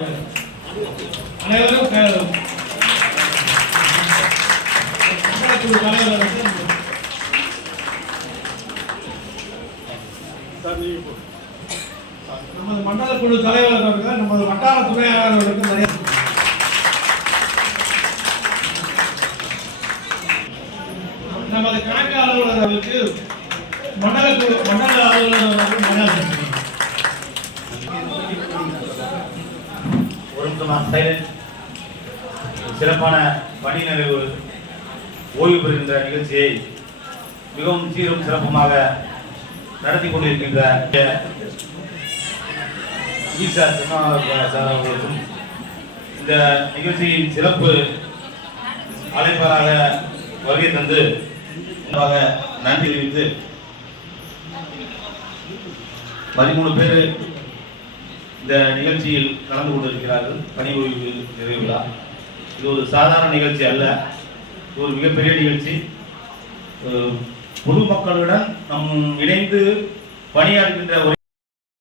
அனைவரும் நமது மண்டல குழு தலைவர் அவர்கள் நமது வட்டார துணையாளர்களுக்கு நிறைய நமது கணக்கு அலுவலர்களுக்கு மண்டல அலுவலர்களுக்கு மரியாதை சிறப்பான பணி நிறைவு ஓய்வு பெறுகின்ற நிகழ்ச்சியை மிகவும் சீரும் சிறப்புமாக நடத்தி கொண்டிருக்கின்ற அவர்களுக்கும் இந்த நிகழ்ச்சியின் சிறப்பு அழைப்பாளராக வருகை தந்து நன்றி தெரிவித்து 13 பேர் இந்த நிகழ்ச்சியில் கலந்து கொண்டிருக்கிறார்கள். பணி ஓய்வு நிறைவு விழா இது ஒரு சாதாரண நிகழ்ச்சி அல்ல, இது ஒரு மிகப்பெரிய நிகழ்ச்சி. பொதுமக்களுடன் நம் இணைந்து பணியாற்றுகின்ற